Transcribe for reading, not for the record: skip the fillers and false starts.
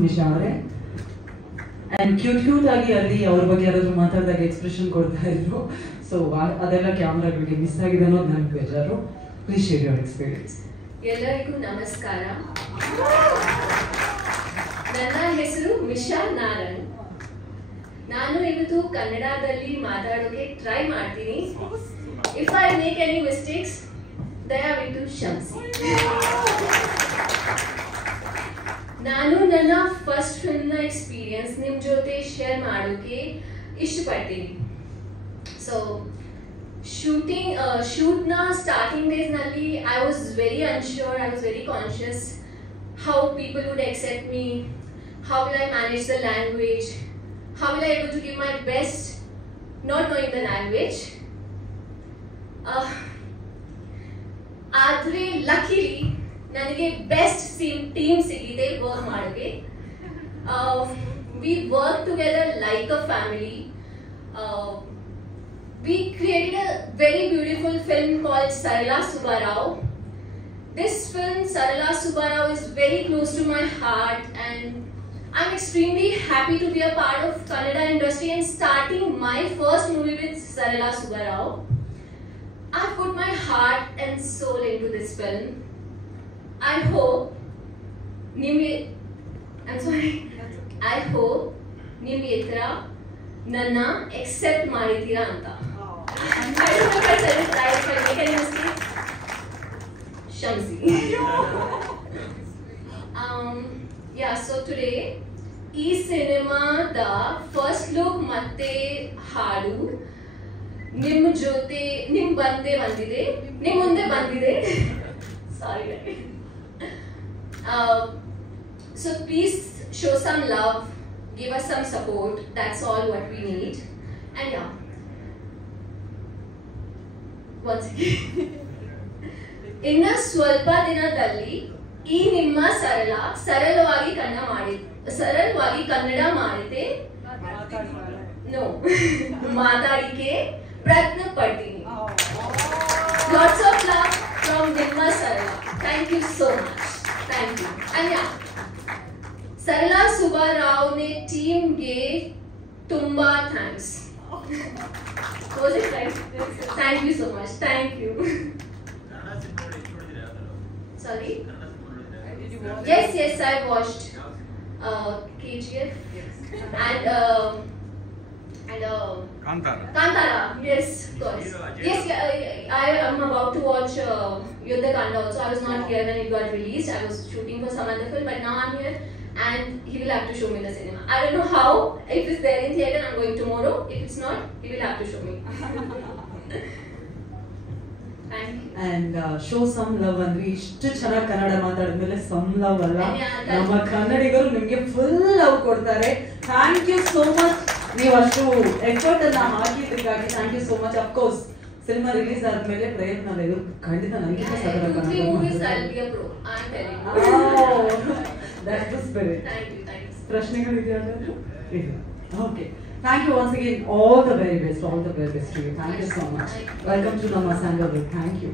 ನಿಶಾ ಅವರೇ and cute ಆಗಿ ಅಲ್ಲಿ ಅವ್ರ ಬಗ್ಗೆ ಯಾರಾದ್ರೂ ಮಾತಾಡಿದಾಗ ಎಕ್ಸ್ಪ್ರೆಷನ್ ಕೊಡ್ತಾ ಇದ್ರು. ಸೊ ಅದೆಲ್ಲ ಕ್ಯಾಮ್ರಾಗಳಿಗೆ ಮಿಸ್ ಆಗಿದೆ ಅನ್ನೋದು ನನಗೆ ಬೇಜಾರು. Please share your experience. ಎಲ್ಲರಿಗೂ ನಮಸ್ಕಾರ. ನನ್ನ ಹೆಸರು ಮಿಶಾ ನಾರನ್. ನಾನು ಇವತ್ತು ಕನ್ನಡದಲ್ಲಿ ಮಾತಾಡೋಕೆ ಟ್ರೈ ಮಾಡ್ತೀನಿ. If I make any mistakes ದಯವಿಟ್ಟು ಕ್ಷಮಿಸಿ. ನಾನು ನನ್ನ ಫಸ್ಟ್ ಫಿಲ್ಮ್ನ ಎಕ್ಸ್ಪೀರಿಯನ್ಸ್ ನಿಮ್ಮ ಜೊತೆ ಶೇರ್ ಮಾಡೋಕೆ ಇಷ್ಟಪಡ್ತೀನಿ. ಸೊ ಶೂಟ್ನ ಸ್ಟಾರ್ಟಿಂಗ್ ಡೇಸ್ನಲ್ಲಿ I was very unsure, I was very conscious how people would accept me, how will I manage the language, how will I able to give my best not knowing the language. ಆದರೆ luckily ನನಗೆ best team ಸಿಕ್ಕಿದೆ work ಮಾಡೋಕ್ಕೆ. we work together like a family. We created a very beautiful film called Sarala Subbarao. This film, Sarala Subbarao, is very close to my heart, and I'm extremely happy to be a part of Kannada industry and starting my first movie with Sarala Subbarao. I put my heart and soul into this film. I hope I hope Nimitra Nana accept Maritira Anta. I don't know if I said it right, but make any mistake. Shamsi. Yeah, so today ಈ ಸಿನಿಮಾದ first look ಮತ್ತೆ ಹಾಡು ನಿಮ್ಮ ಜೊತೆ ನಿಮ್ಮ ಮುಂದೆ ಬಂದಿದೆ. ಸಾರಿ. So please show some love, give us some support. That's all what we need. And yeah, once again, ಇನ್ನ ಸ್ವಲ್ಪ ದಿನದಲ್ಲಿ ಈ ನಿಮ್ಮ ಸರಳವಾಗಿ ಕನ್ನಡ ಮಾಡಿದೆ ಮಾತಾಡಿಕೆ ಪ್ರಯತ್ನ ಪಡ್ತೀನಿ. Lots of love from ನಿಮ್ಮ ಸರಳ. Thank you so much. Thank you. And yeah, Sarala Subbarao ne team ge tumba thanks. Was it right? Thank you so much. Thank you. Sorry? Yes, I watched KGF and Kantara. Yes, of course. Yes, I am about to watch Yuddhakanda also. I was not here when it got released. I was shooting for some other film, but now I'm here and he will have to show me the cinema. I don't know how. If it's there in theatre, I'm going tomorrow. If it's not, he will have to show me. And show some love ಅಂದ್ರೆ ಇಷ್ಟು ಚೆನ್ನಾಗಿ Kannada ಮಾತಾಡಿದ್ಮೇಲೆ some love ಅಲ್ಲ, ನಮ್ಮ ಕನ್ನಡಿಗರು ನಿಮ್ಗೆ full love ಕೊಡ್ತಾರೆ. Thank you so much. ನೀವು ಅಷ್ಟು ಎಫರ್ಟ್ ಅನ್ನ ಹಾಕಿದ್ದಕ್ಕಾಗಿ thank you so much. Of course cinema release ಆದ್ಮೇಲೆ ಪ್ರಯತ್ನ ಇದು ಖಂಡಿತ ನನಗೆ ಪ್ರಶ್ನೆಗಳಿದೆಯಾ? Okay, thank you once again. All the very best to you. Thank you so much. Welcome to Nama Sanghavik. Thank you.